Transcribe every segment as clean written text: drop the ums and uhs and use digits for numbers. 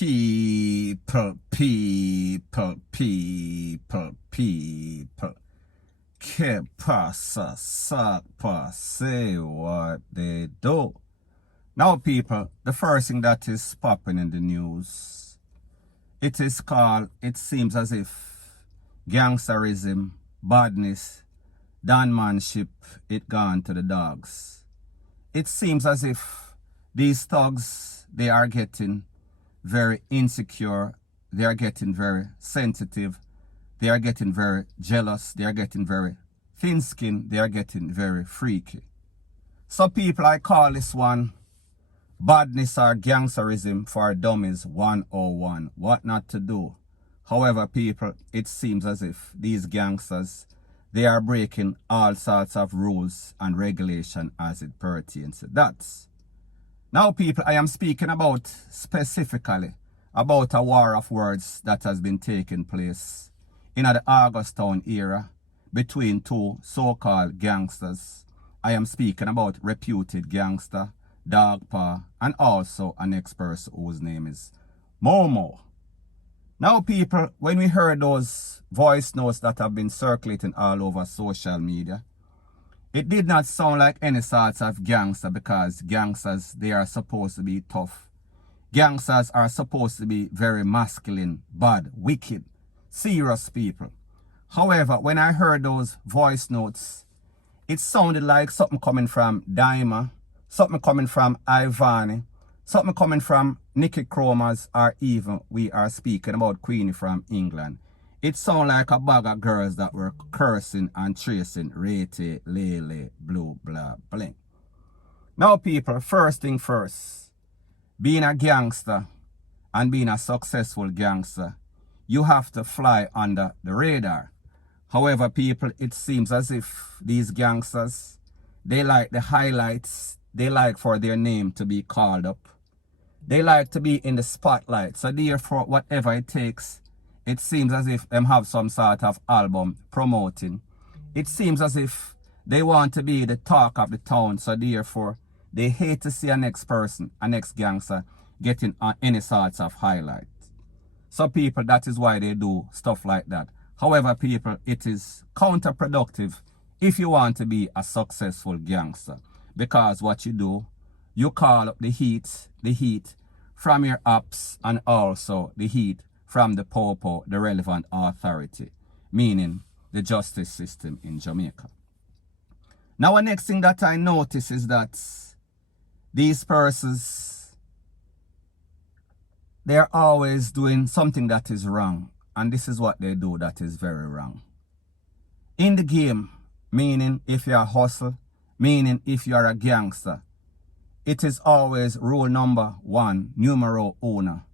People. Que pasa, sapa, say what they do. Now, people, the first thing that is popping in the news, it seems as if gangsterism, badness, downmanship, it gone to the dogs. It seems as if these thugs, they are getting very insecure, they are getting very sensitive, they are getting very jealous, they are getting very thin-skinned, they are getting very freaky. So people, I call this one badness or gangsterism for dummies 101, what not to do. However, people, it seems as if these gangsters, they are breaking all sorts of rules and regulation as it pertains to that. Now, people, I am speaking about specifically about a war of words that has been taking place in the Augustown era between two so-called gangsters. I am speaking about reputed gangster, Dogpaw, and also an ex-person whose name is Momo. Now, people, when we heard those voice notes that have been circulating all over social media, it did not sound like any sorts of gangster, because gangsters, they are supposed to be tough. Gangsters are supposed to be very masculine, bad, wicked, serious people. However, when I heard those voice notes, it sounded like something coming from Daima, something coming from Ivani, something coming from Nicky Chromas, or even we are speaking about Queenie from England. It sounded like a bag of girls that were cursing and tracing Rete, Lele, Blue, blah, bling. Now, people, first thing first, being a gangster and being a successful gangster, you have to fly under the radar. However, people, it seems as if these gangsters, they like the highlights, they like for their name to be called up. They like to be in the spotlight. So therefore, whatever it takes, it seems as if them have some sort of album promoting. It seems as if they want to be the talk of the town. So therefore, they hate to see a next person, a next gangster, getting any sorts of highlight. So people, that is why they do stuff like that. However, people, it is counterproductive if you want to be a successful gangster. Because what you do, you call up the heat from your ops, and also the heat from the popo, the relevant authority, meaning the justice system in Jamaica. Now, the next thing that I notice is that these persons, they're always doing something that is wrong. And this is what they do that is very wrong. In the game, meaning if you're a hustle, meaning if you're a gangster, it is always rule number 1, numero uno.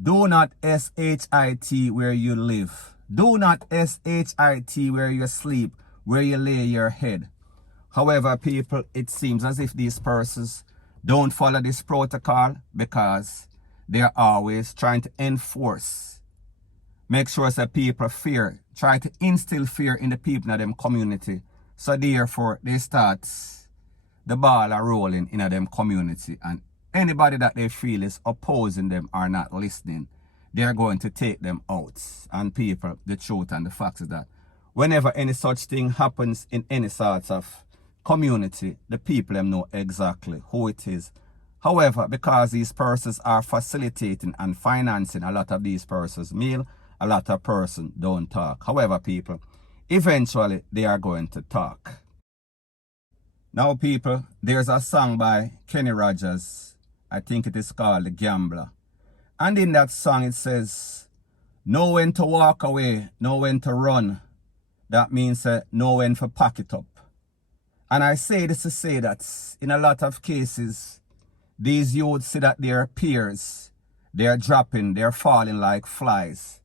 Do not S-H-I-T where you live. Do not S-H-I-T where you sleep, where you lay your head. However, people, it seems as if these persons don't follow this protocol because they are always trying to enforce. Make sure that people fear, try to instill fear in the people in them community. So therefore, they start the ball are rolling in them community, and anybody that they feel is opposing them or not listening, they're going to take them out. And people, the truth and the fact is that whenever any such thing happens in any sort of community, the people them know exactly who it is. However, because these persons are facilitating and financing a lot of these persons' meal, a lot of persons don't talk. However, people, eventually they are going to talk. Now, people, there's a song by Kenny Rogers. I think it is called The Gambler. And in that song it says, know when to walk away, know when to run. That means know when to pack it up. And I say this to say that in a lot of cases, these youths see that their peers, they're dropping, they're falling like flies.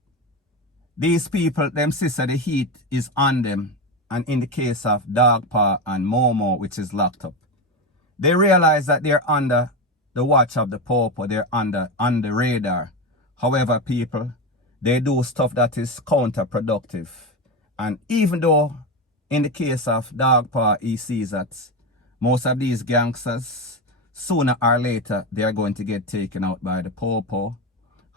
These people, them sister, the heat is on them. And in the case of Dogpaw and Momo, which is locked up, they realize that they're under the watch of the popo, they're on the radar. However, people, they do stuff that is counterproductive. And even though in the case of Dogpaw, he sees that most of these gangsters, sooner or later, they're going to get taken out by the popo.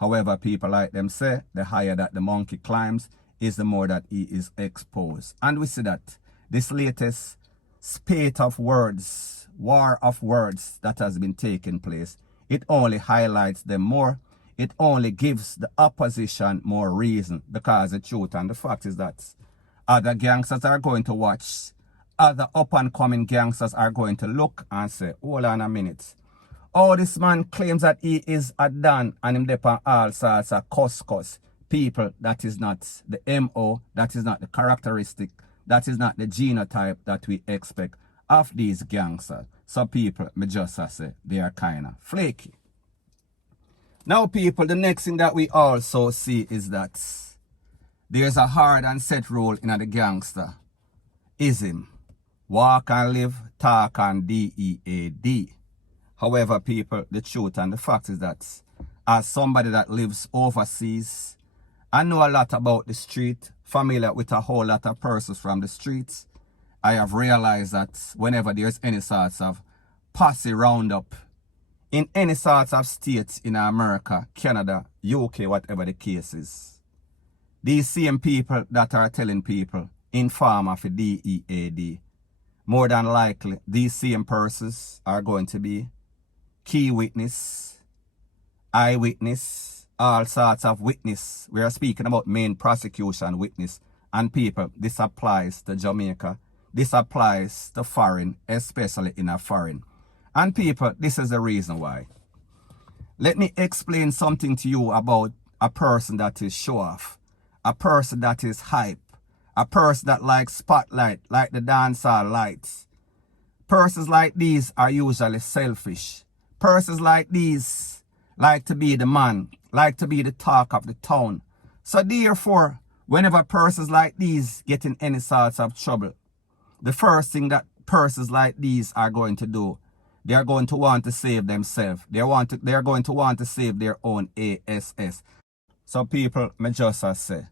However, people like them say, the higher that the monkey climbs is the more that he is exposed. And we see that this latest spate of words, war of words that has been taking place, it only highlights them more. It only gives the opposition more reason, because the truth and the fact is that other gangsters are going to watch. Other up-and-coming gangsters are going to look and say, hold on a minute. Oh, this man claims that he is a Don and him depend all sorts of cuss. People, that is not the MO, that is not the characteristic, that is not the genotype that we expect of these gangsters. So people, me just say, they are kind of flaky. Now people, the next thing that we also see is that there's a hard and set rule in the gangster ism. Walk and live, talk and DEAD. However, people, the truth and the fact is that as somebody that lives overseas, I know a lot about the street, familiar with a whole lot of persons from the streets. I have realized that whenever there's any sorts of posse roundup in any sorts of states in America, Canada, UK, whatever the case is, these same people that are telling people inform of a DEAD, more than likely these same persons are going to be key witness, eyewitness, all sorts of witness. We are speaking about main prosecution witness. And people, this applies to Jamaica. This applies to foreign, especially in a foreign. And people, this is the reason why. Let me explain something to you about a person that is show off, a person that is hype, a person that likes spotlight, like the dancehall lights. Persons like these are usually selfish. Persons like these like to be the man, like to be the talk of the town. So therefore, whenever persons like these get in any sorts of trouble, the first thing that persons like these are going to do, they are going to want to save themselves. They are going to want to save their own ASS. So people, me just say,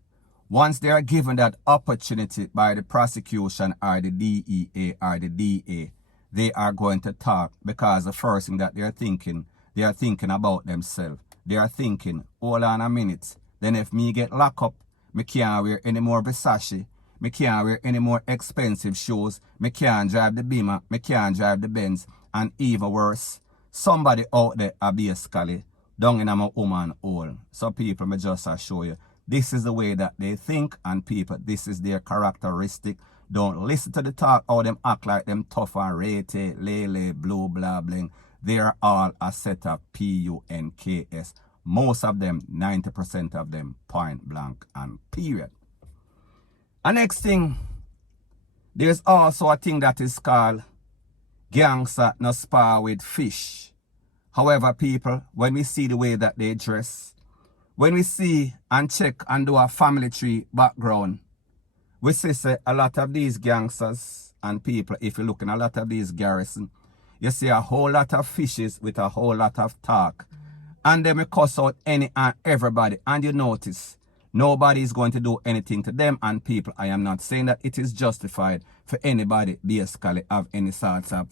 once they are given that opportunity by the prosecution or the DEA or the DA, they are going to talk, because the first thing that they are thinking about themselves. They are thinking, hold on a minute, then if me get locked up, me can't wear any more Versace, me can't wear any more expensive shoes, me can't drive the Beamer, me can't drive the Benz, and even worse, somebody out there are basically down in a woman hole. So people, me just show you, this is the way that they think, and people, this is their characteristic. Don't listen to the talk, how them act like them tough and rate, lele, blue, blah, bling. They are all a set of PUNKS. Most of them, 90% of them, point blank and period. And next thing, there's also a thing that is called gangster no spar with fish. However, people, when we see the way that they dress, when we see and check and do a family tree background, we see a lot of these gangsters and people, if you look in a lot of these garrison, you see a whole lot of fishes with a whole lot of talk. And they may cuss out any and everybody. And you notice, nobody is going to do anything to them. And people, I am not saying that it is justified for anybody basically have any sorts of,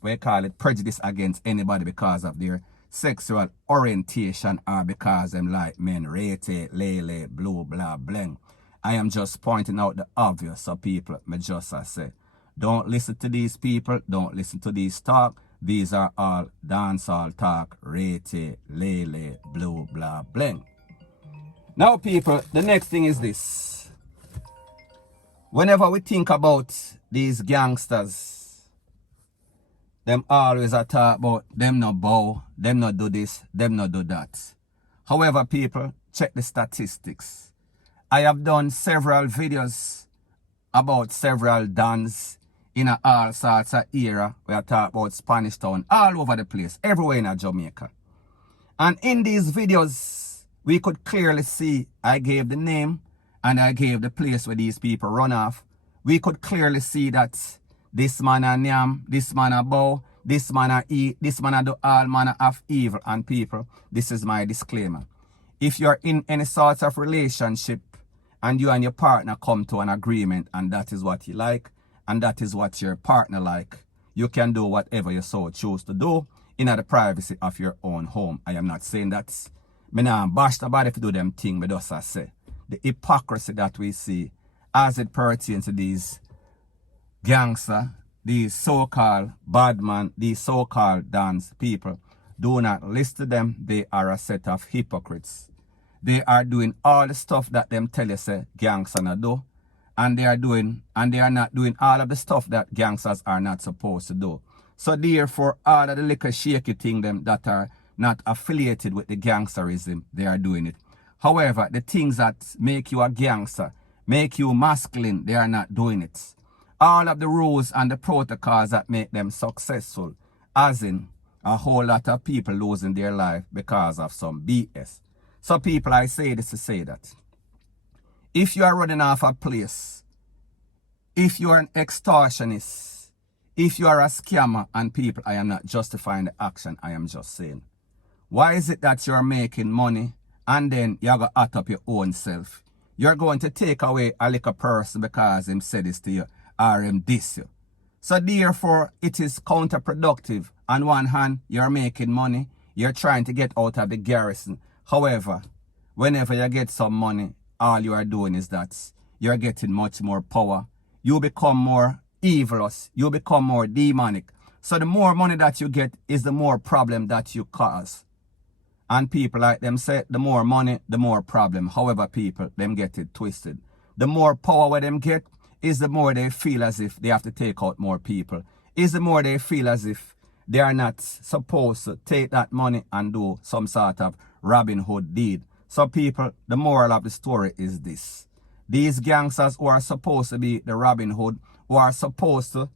we call it prejudice against anybody because of their sexual orientation or because them like men, rate, lele, blue, blah, bling. I am just pointing out the obvious, so people, me just say, don't listen to these people, don't listen to these talk. These are all dancehall talk, rate, lele, blue, blah, bling. Now people, the next thing is this. Whenever we think about these gangsters, them always are talk about them not bow, them not do this, them not do that. However, people, check the statistics. I have done several videos about several dons in all sorts of era. We are talking about Spanish Town, all over the place, everywhere in Jamaica. And in these videos, we could clearly see, I gave the name and I gave the place where these people run off. We could clearly see that this man a nyam, this man a bow, this man a eat, this man a do all manner of evil. And people, this is my disclaimer. If you're in any sort of relationship and you and your partner come to an agreement and that is what you like and that is what your partner like, you can do whatever you so choose to do in the privacy of your own home. I am not saying that Me nah bash nobody if do them thing, but just I say. The hypocrisy that we see as it pertains to these gangster, these so-called bad man, these so-called dance people, do not listen to them. They are a set of hypocrites. They are doing all the stuff that them tell you say gangsters not do. And they are not doing all of the stuff that gangsters are not supposed to do. So therefore, all of the little shaky thing them that are not affiliated with the gangsterism, they are doing it. However, the things that make you a gangster, make you masculine, they are not doing it. All of the rules and the protocols that make them successful, as in a whole lot of people losing their life because of some BS. So people, I say this to say that if you are running off a place, if you are an extortionist, if you are a scammer, and people, I am not justifying the action, I am just saying, why is it that you're making money and then you're going to act up your own self? You're going to take away a little person because him said this to you or him diss you. So therefore, it is counterproductive. On one hand, you're making money, you're trying to get out of the garrison. However, whenever you get some money, all you are doing is that you're getting much more power. You become more evilous. You become more demonic. So the more money that you get is the more problem that you cause. And people like them say, the more money, the more problem. However, people, them get it twisted. The more power where them get is the more they feel as if they have to take out more people. Is the more they feel as if they are not supposed to take that money and do some sort of Robin Hood deed. So people, the moral of the story is this. These gangsters who are supposed to be the Robin Hood, who are supposed to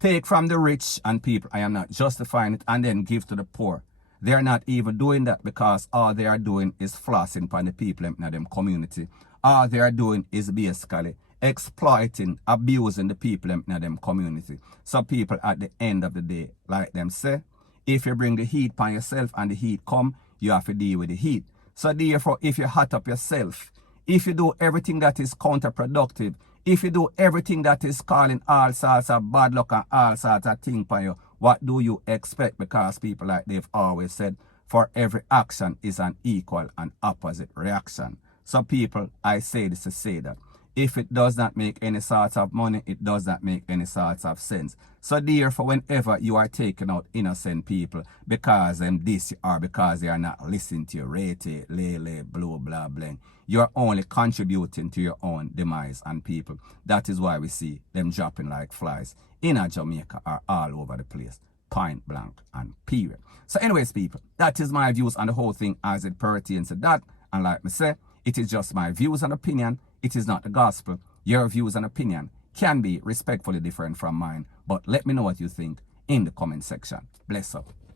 take from the rich and people, I am not justifying it, and then give to the poor. They are not even doing that because all they are doing is flossing upon the people in them community. All they are doing is basically exploiting, abusing the people in them community. So people, at the end of the day, like them say, if you bring the heat upon yourself and the heat come, you have to deal with the heat. So therefore, if you hot up yourself, if you do everything that is counterproductive, if you do everything that is calling all sorts of bad luck and all sorts of things upon you, what do you expect? Because people, like they've always said, for every action is an equal and opposite reaction. So people, I say this to say that if it does not make any sorts of money, it does not make any sorts of sense. So therefore, whenever you are taking out innocent people because this or because they are not listening to you, rate, lele, blah, blah, blah, you're only contributing to your own demise and people. That is why we see them dropping like flies in Jamaica or all over the place. Point blank and period. So anyways, people, that is my views on the whole thing as it pertains to that. And like me say, it is just my views and opinion. It is not the gospel. Your views and opinion can be respectfully different from mine. But let me know what you think in the comment section. Bless up.